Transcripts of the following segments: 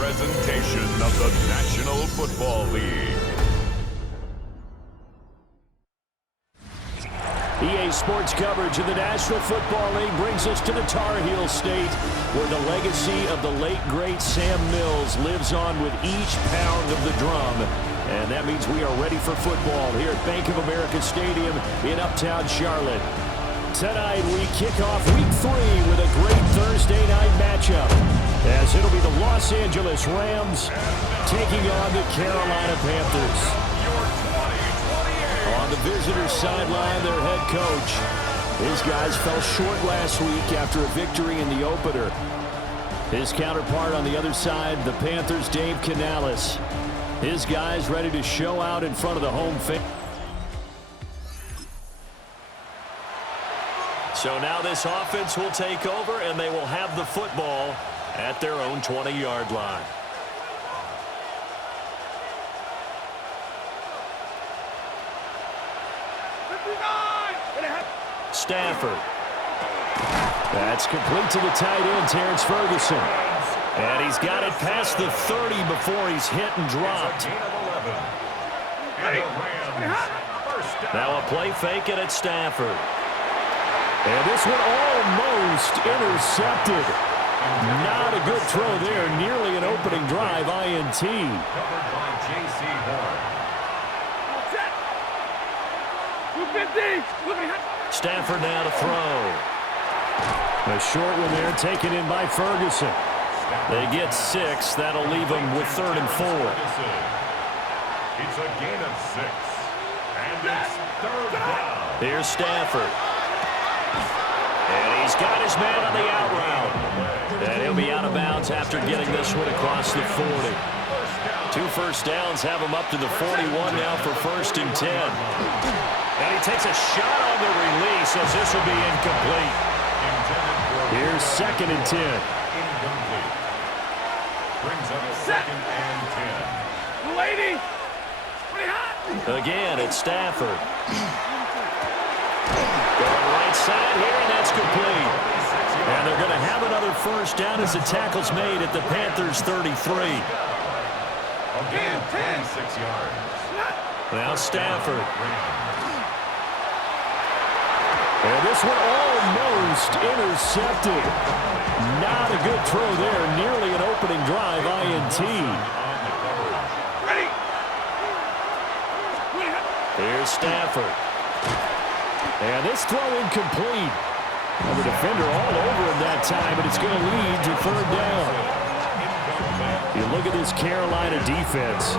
presentation of the National Football League. EA Sports coverage of the National Football League brings us to the Tar Heel State, where the legacy of the late, great Sam Mills lives on with each pound of the drum. And that means we are ready for football here at Bank of America Stadium in Uptown Charlotte. Tonight, we kick off Week 3 with a great Thursday night matchup, as it'll be the Los Angeles Rams taking on the Carolina Panthers. On the visitors' sideline, their head coach. His guys fell short last week after a victory in the opener. His counterpart on the other side, the Panthers' Dave Canales. His guys ready to show out in front of the home fans. So now this offense will take over, and they will have the football at their own 20-yard line. Stafford. That's complete to the tight end, Terrence Ferguson. And he's got it past the 30 before he's hit and dropped. Now a play fake it at Stafford. And this one almost intercepted. Not a good throw there. Nearly an opening drive, INT. Covered by J.C. Horn. Stafford now to throw. A short one there taken in by Ferguson. They get 6. That'll leave them with 3rd and 4. It's a gain of 6. And it's 3rd down. Here's Stafford. And he's got his man on the out route. And he'll be out of bounds after getting this one across the 40. 2 first downs have him up to the 41 now for 1st and 10. And he takes a shot on the release as this will be incomplete. Here's 2nd and 10. Incomplete. Brings up 2nd and 10. Again, it's Stafford. Going right side here, and that's complete. And they're going to have another first down as the tackle's made at the Panthers' 33. Again, 26 yards. Now Stafford. And this one almost intercepted. Not a good throw there. Nearly an opening drive, INT. Here's Stafford. And this throw incomplete. And the defender all over him that time, but it's going to lead to 3rd down. You look at this Carolina defense.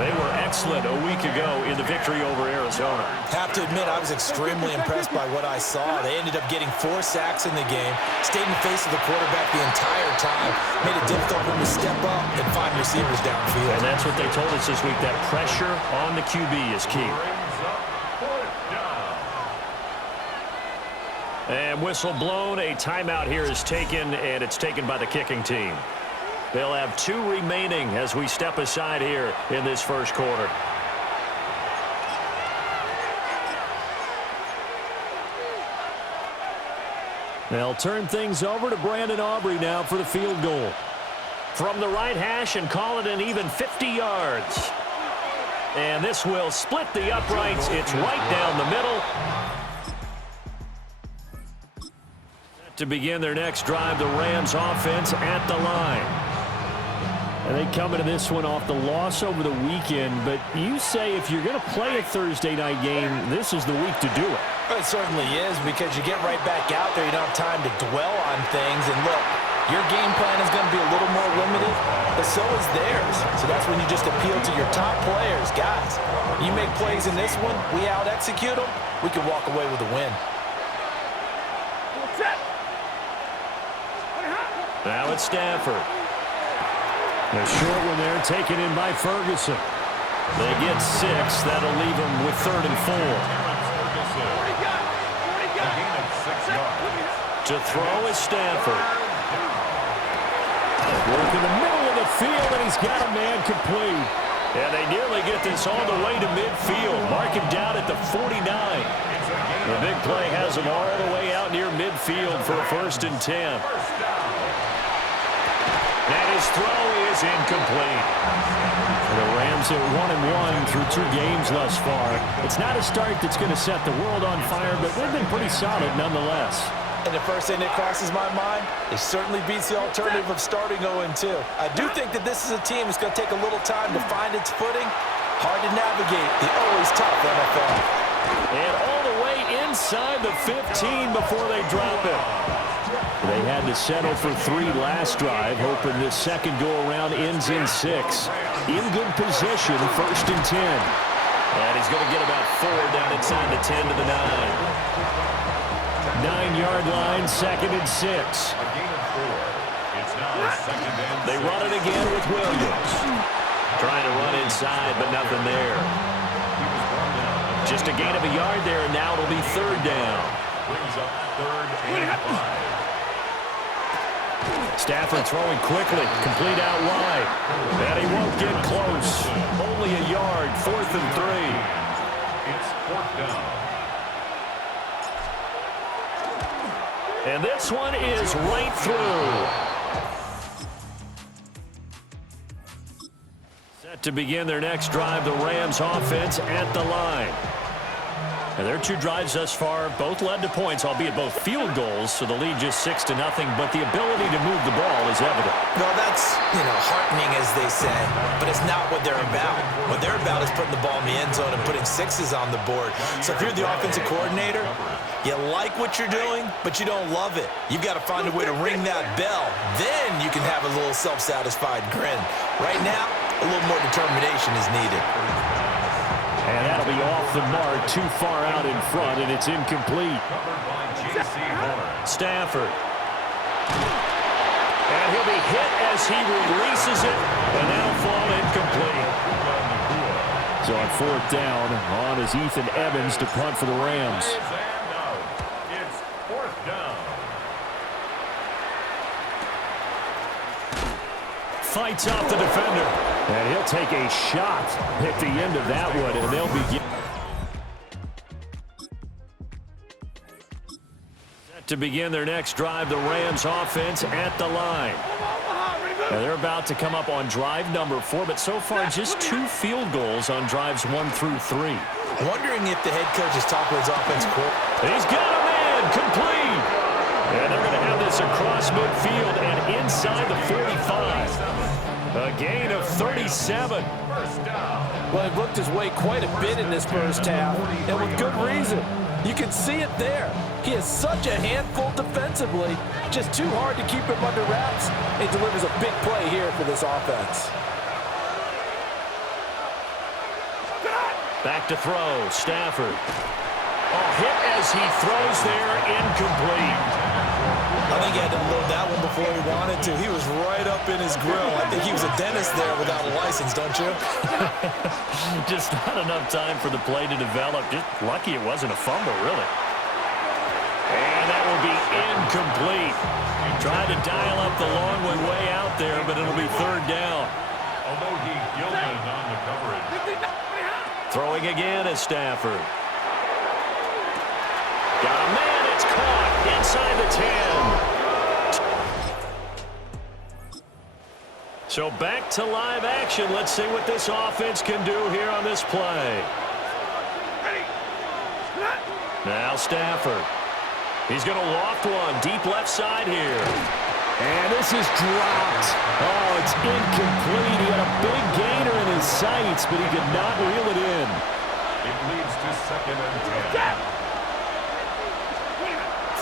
They were excellent a week ago in the victory over Arizona. Have to admit, I was extremely impressed by what I saw. They ended up getting 4 sacks in the game, stayed in the face of the quarterback the entire time, made it difficult for him to step up and find receivers downfield. And that's what they told us this week, that pressure on the QB is key. And whistle blown, a timeout here is taken, and it's taken by the kicking team. They'll have 2 remaining as we step aside here in this first quarter. They'll turn things over to Brandon Aubrey now for the field goal. From the right hash and call it an even 50 yards. And this will split the uprights. It's right down the middle. To begin their next drive, the Rams offense at the line. And they come into this one off the loss over the weekend, but you say if you're going to play a Thursday night game, this is the week to do it. It certainly is, because you get right back out there. You don't have time to dwell on things. And look, your game plan is going to be a little more limited, but so is theirs. So that's when you just appeal to your top players. Guys, you make plays in this one, we out-execute them, we can walk away with a win. Now it's Stafford. A short one there taken in by Ferguson. They get 6. That'll leave them with 3rd and 4. To throw is Stafford. Work in the middle of the field, and he's got a man complete. And they nearly get this all the way to midfield. Mark him down at the 49. The big play has him all the way out near midfield for a 1st and 10. That his throw is incomplete. The Rams are 1-1 through 2 games thus far. It's not a start that's going to set the world on fire, but they've been pretty solid nonetheless. And the first thing that crosses my mind, it certainly beats the alternative of starting 0-2. I do think that this is a team that's going to take a little time to find its footing. Hard to navigate the always tough NFL. And all the way inside the 15 before they drop it. They had to settle for 3 last drive, hoping this second go-around ends in 6. In good position, 1st and 10. And he's going to get about 4 down inside the 10 to the 9. 9-yard line, 2nd and 6. A gain of 4. It's now 2nd and 6. They run it again with Williams. Trying to run inside, but nothing there. Just a gain of a yard there, and now it'll be 3rd down. Brings up 3rd and 5. Stafford throwing quickly, complete out wide. And he won't get close. Only a yard, 4th and 3. It's 4th down. And this one is right through. Set to begin their next drive, the Rams offense at the line. And their 2 drives thus far both led to points, albeit both field goals, so the lead just 6-0, but the ability to move the ball is evident. Well, that's, heartening, as they say, but it's not what they're about. What they're about is putting the ball in the end zone and putting 6s on the board. So if you're the offensive coordinator, you like what you're doing, but you don't love it. You've got to find a way to ring that bell. Then you can have a little self-satisfied grin. Right now, a little more determination is needed. And that'll be off the mark, too far out in front, and it's incomplete. Stafford. And he'll be hit as he releases it, and that'll fall incomplete. So on 4th down, on is Ethan Evans to punt for the Rams. It's 4th down. Fights off the defender. And he'll take a shot at the end of that one, and they'll begin. Set to begin their next drive, the Rams offense at the line. Now they're about to come up on drive number 4, but so far just 2 field goals on drives 1 through 3. Wondering if the head coach is talking to his offensive coordinator. He's got a man, complete. And they're going to have this across midfield and inside the 45. A gain of 37. Well, he worked his way quite a bit in this first half, and with good reason. You can see it there. He is such a handful defensively, just too hard to keep him under wraps. He delivers a big play here for this offense. Back to throw, Stafford. Hit as he throws there, incomplete. I think he had to load that one before he wanted to. He was right up in his grill. I think he was a dentist there without a license, don't you? Just not enough time for the play to develop. Just lucky it wasn't a fumble, really. And that will be incomplete. Tried to dial up the long one way out there, but it'll be 3rd down. Although he yielded on the coverage. Throwing again is Stafford. Got a man, it's caught inside the 10. So back to live action. Let's see what this offense can do here on this play. Now Stafford. He's going to loft one deep left side here. And this is dropped. Oh, it's incomplete. He had a big gainer in his sights, but he could not reel it in. It leads to 2nd and 10.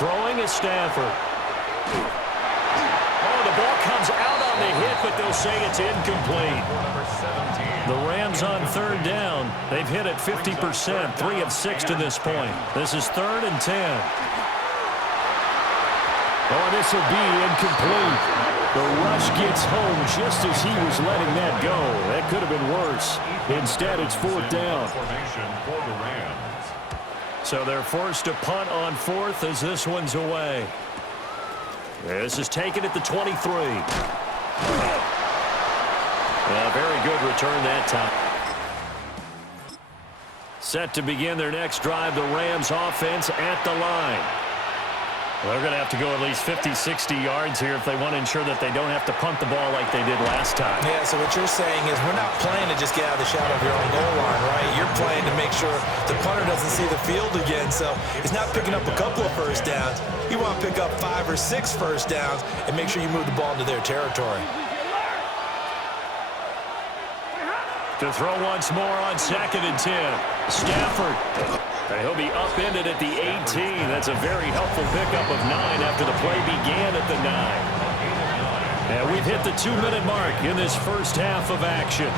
Throwing is Stafford. Oh, the ball comes out on the hit, but they'll say it's incomplete. The Rams on 3rd down. They've hit it 50%, 3 of 6 to this point. This is 3rd and 10. Oh, this will be incomplete. The rush gets home just as he was letting that go. That could have been worse. Instead, it's 4th down. So they're forced to punt on 4th as this one's away. This is taken at the 23. Very good return that time. Set to begin their next drive, the Rams offense at the line. Well, they're going to have to go at least 50, 60 yards here if they want to ensure that they don't have to punt the ball like they did last time. Yeah, so what you're saying is we're not playing to just get out of the shadow of your own goal line, right? You're playing to make sure the punter doesn't see the field again. So it's not picking up a couple of first downs. You want to pick up 5 or 6 first downs and make sure you move the ball into their territory. To throw once more on 2nd and 10. Stafford. And he'll be upended at the 18. That's a very helpful pickup of 9 after the play began at the 9. And we've hit the 2-minute mark in this first half of action.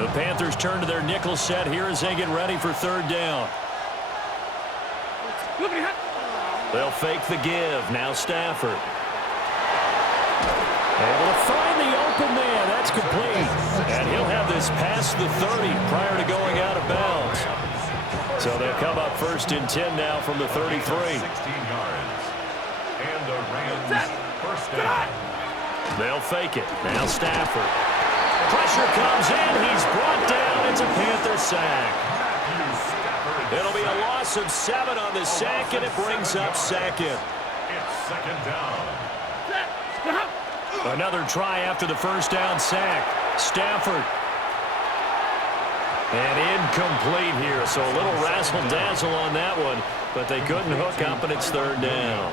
The Panthers turn to their nickel set here as they get ready for 3rd down. They'll fake the give. Now Stafford. Able to find the open man. That's complete. And he'll have this past the 30 prior to going out of bounds. So they'll come up 1st and 10 now from the 33. 16 yards. And the Rams first down. They'll fake it. Now Stafford. Pressure comes in. He's brought down. It's a Panther sack. It'll be a loss of 7 on the sack, and it brings up 2nd. It's 2nd down. Another try after the first down sack. Stafford. And incomplete here, so a little razzle-dazzle on that one, but they couldn't hook up, and it's 3rd down.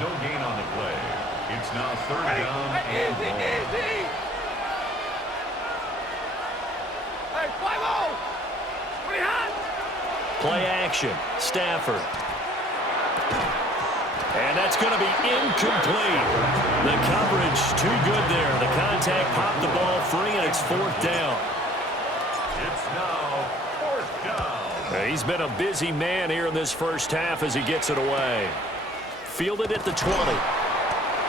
No gain on the play. It's now 3rd down and long. Play action. Stafford. And that's going to be incomplete. The coverage too good there. The contact popped the ball free, and it's 4th down. It's now 4th down. He's been a busy man here in this first half as he gets it away. Fielded at the 20.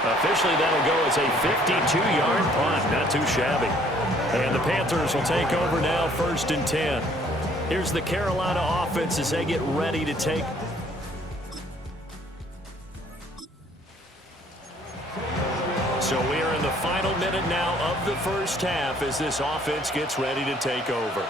Officially, that'll go as a 52-yard punt. Not too shabby. And the Panthers will take over now 1st and 10. Here's the Carolina offense as they get ready to take. So we are in the final minute now of the first half as this offense gets ready to take over.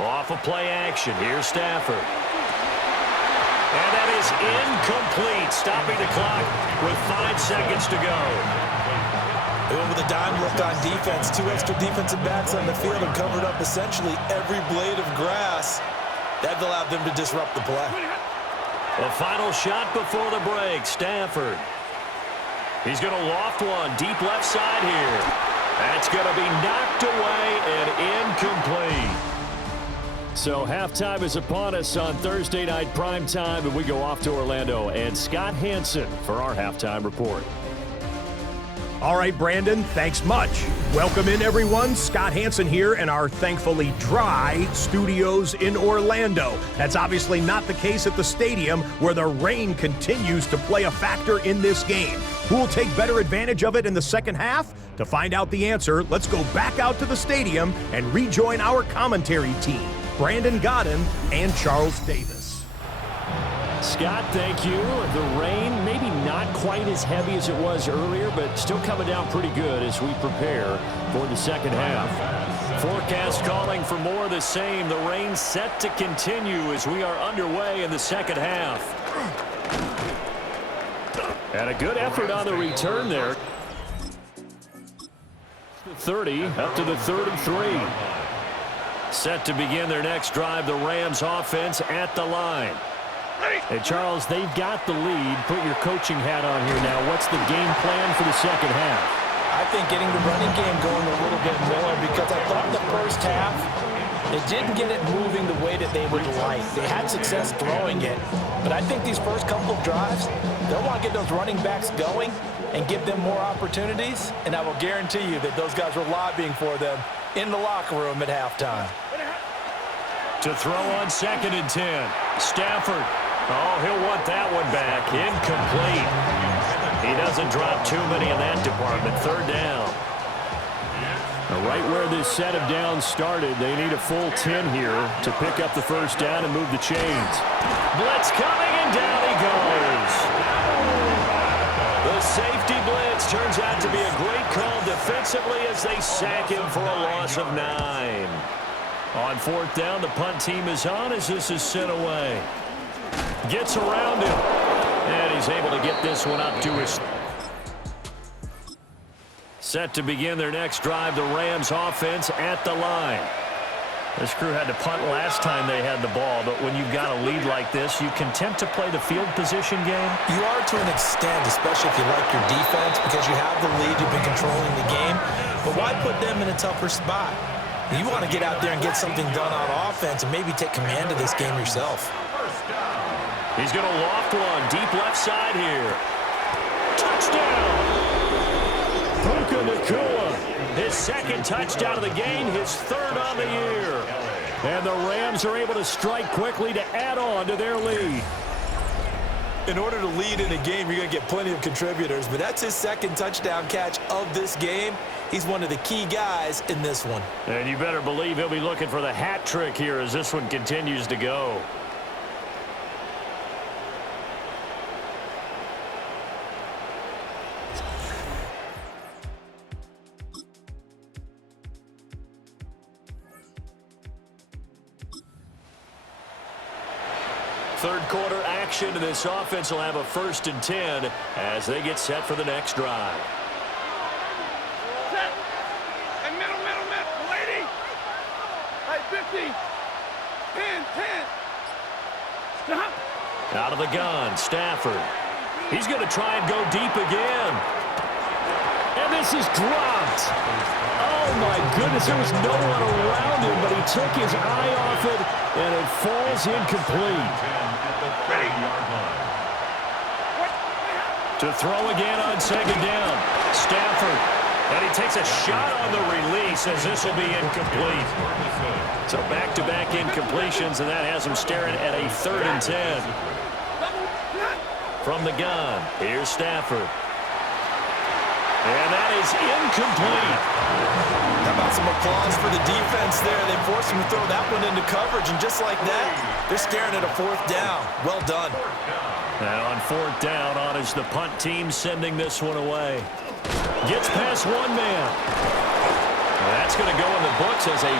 Off of play action. Here's Stafford. And that is incomplete, stopping the clock with 5 seconds to go. They went with a dime look on defense. 2 extra defensive backs on the field and covered up essentially every blade of grass. That allowed them to disrupt the play. The final shot before the break. Stafford. He's going to loft one deep left side here. That's going to be knocked away and incomplete. So halftime is upon us on Thursday night primetime, and we go off to Orlando. And Scott Hansen for our halftime report. All right, Brandon, thanks much. Welcome in, everyone. Scott Hansen here in our thankfully dry studios in Orlando. That's obviously not the case at the stadium, where the rain continues to play a factor in this game. Who will take better advantage of it in the second half? To find out the answer, let's go back out to the stadium and rejoin our commentary team, Brandon Godden and Charles Davis. Scott, thank you. The rain, maybe not quite as heavy as it was earlier, but still coming down pretty good as we prepare for the second half. Forecast calling for more of the same. The rain set to continue as we are underway in the second half. And a good effort on the return there. 30 up to the 33. Set to begin their next drive, the Rams offense at the line. Hey, Charles, they've got the lead. Put your coaching hat on here now. What's the game plan for the second half? I think getting the running game going a little bit more, because I thought the first half, they didn't get it moving the way that they would like. They had success throwing it, but I think these first couple of drives, they'll want to get those running backs going and give them more opportunities, and I will guarantee you that those guys were lobbying for them in the locker room at halftime. To throw on 2nd and 10. Stafford. Oh, he'll want that one back. Incomplete. He doesn't drop too many in that department. 3rd down. Now, right where this set of downs started, they need a full 10 here to pick up the first down and move the chains. Blitz coming, and down he goes. The safety blitz This turns out to be a great call defensively as they sack him for a loss of 9. On 4th down, the punt team is on as this is sent away. Gets around him, and he's able to get this one up to his... Set to begin their next drive, the Rams offense at the line. This crew had to punt last time they had the ball, but when you've got a lead like this, you can tempt to play the field position game. You are to an extent, especially if you like your defense, because you have the lead, you've been controlling the game. But why put them in a tougher spot? You want to get out there and get something done on offense and maybe take command of this game yourself. He's going to loft one deep left side here. Touchdown! Puka Nacua, his 2nd touchdown of the game, his 3rd on the year. And the Rams are able to strike quickly to add on to their lead. In order to lead in a game, you're going to get plenty of contributors, but that's his 2nd touchdown catch of this game. He's one of the key guys in this one. And you better believe he'll be looking for the hat trick here as this one continues to go. Third quarter action, and this offense will have a 1st and 10 as they get set for the next drive. Set. And middle. Lady. Hey, 50. 10. Stop. Out of the gun, Stafford. He's going to try and go deep again. And this is dropped. Oh, my goodness, there was no one around him, but he took his eye off it, and it falls incomplete. To throw again on 2nd down. Stafford. And he takes a shot on the release as this will be incomplete. So back-to-back incompletions, and that has him staring at a 3rd and 10. From the gun, here's Stafford. And that is incomplete. How about some applause for the defense there? They forced him to throw that one into coverage, and just like that, they're staring at a 4th down. Well done. And on 4th down, on is the punt team sending this one away. Gets past one man. That's going to go in the books as a...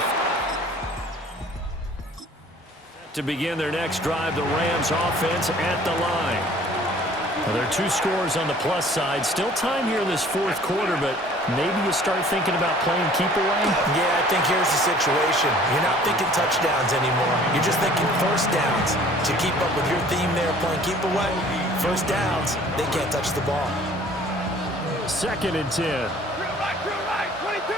To begin their next drive, the Rams offense at the line. Well, there are 2 scores on the plus side. Still time here in this 4th quarter, but maybe you start thinking about playing keep away? Yeah, I think here's the situation. You're not thinking touchdowns anymore. You're just thinking 1st downs. To keep up with your theme there, playing keep away, 1st downs, they can't touch the ball. 2nd and 10. Drill right, 22.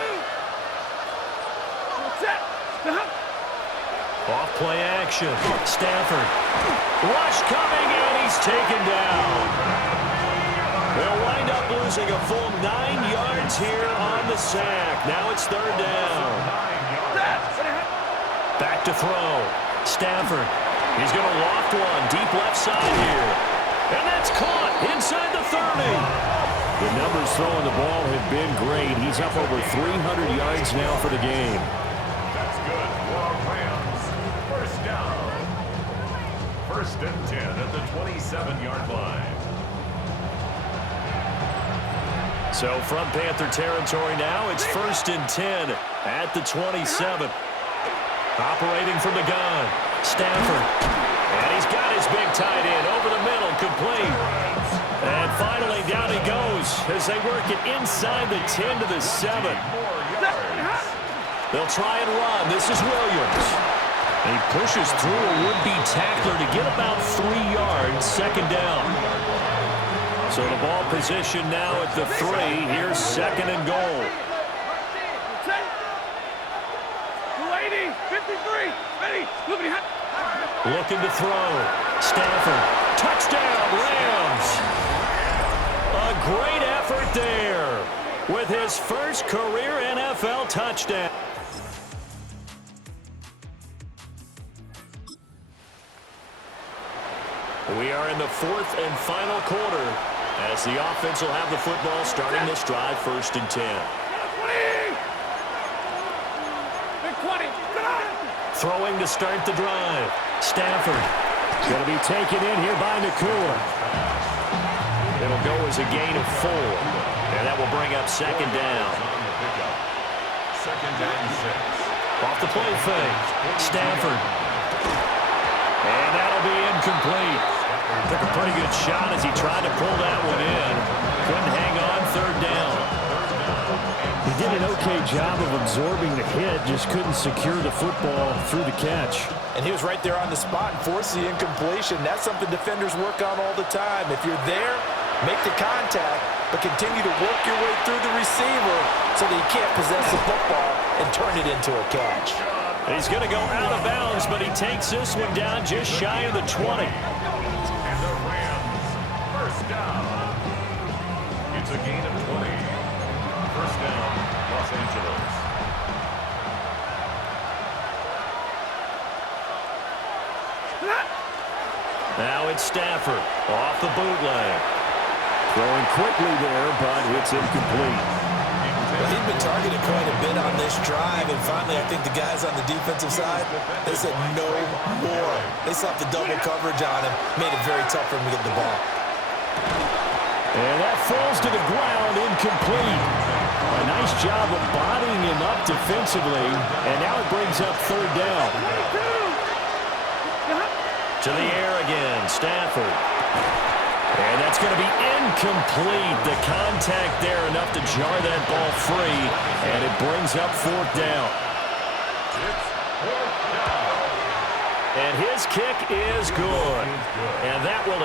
Set. Stop. Off play action. Stafford. Rush coming, and he's taken down. They'll wind up losing a full 9 yards here on the sack. Now it's 3rd down. Back to throw. Stafford. He's going to loft one deep left side here. And that's caught inside the 30. The numbers throwing the ball have been great. He's up over 300 yards now for the game. That's good for our Rams. 1st down. 1st and 10 at the 27-yard line. So from Panther territory now, it's 1st and 10 at the 27. Operating from the gun, Stafford. And he's got his big tight end over the middle, complete. And finally, down he goes as they work it inside the 10 to the 7. They'll try and run. This is Williams. He pushes through a would-be tackler to get about 3 yards, 2nd down. So the ball position now at the 3. Here's 2nd and goal. 280, 53, ready, looking to throw. Stafford, touchdown, Rams. A great effort there with his 1st career NFL touchdown. We are in the 4th and final quarter as the offense will have the football starting this drive 1st and 10. 20, Throwing to start the drive. Stafford going to be taken in here by Nacua. It'll go as a gain of 4. And that will bring up second down. Second and 6. Off the play fake. Stafford. And that'll be incomplete. Took a pretty good shot as he tried to pull that one in. Couldn't hang on, third down. He did an okay job of absorbing the hit, just couldn't secure the football through the catch. And he was right there on the spot and forced the incompletion. That's something defenders work on all the time. If you're there, make the contact, but continue to work your way through the receiver so that you can't possess the football and turn it into a catch. He's going to go out of bounds, but he takes this one down just shy of the 20. And the Rams, first down. It's a gain of 20. First down, Los Angeles. Now it's Stafford off the bootleg. Throwing quickly there, but it's incomplete. Well, he'd been targeted quite a bit on this drive, and finally I think the guys on the defensive side, they said no more. They slapped the double coverage on him, made it very tough for him to get the ball. And that falls to the ground, incomplete. A nice job of bodying him up defensively, and now it brings up third down. To the air again, Stafford. And that's going to be incomplete. The contact there enough to jar that ball free, and it brings up fourth down. It's fourth down. And his kick is good. And that will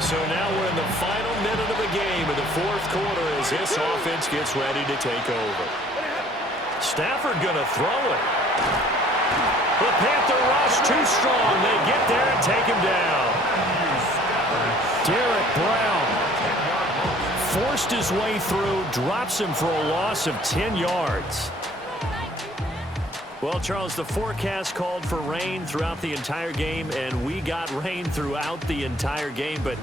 So now we're in the final minute of the game in the fourth quarter as this offense gets ready to take over. Stafford going to throw it. The Panther rush too strong. They get there and take him down. Derek Brown forced his way through, drops him for a loss of 10 yards. Well, Charles, the forecast called for rain throughout the entire game, and we got rain throughout the entire game. But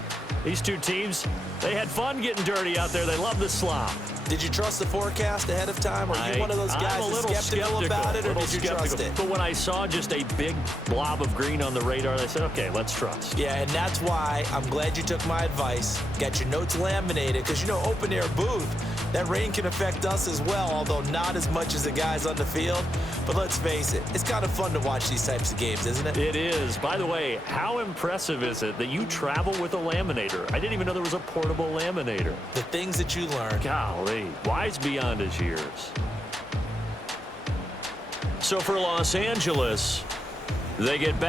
these two teams, they had fun getting dirty out there. They love the slop. Did you trust the forecast ahead of time? Are you one of those guys that's skeptical about it, or did you trust it? But when I saw just a big blob of green on the radar, I said, okay, let's trust. Yeah, and that's why I'm glad you took my advice. Got your notes laminated, because, you know, open-air booth, that rain can affect us as well, although not as much as the guys on the field. But let's face it, it's kind of fun to watch these types of games, isn't it? It is. By the way, how impressive is it that you travel with a laminator? I didn't even know there was a portable laminator. The things that you learn. Golly, wise beyond his years. So for Los Angeles, they get back.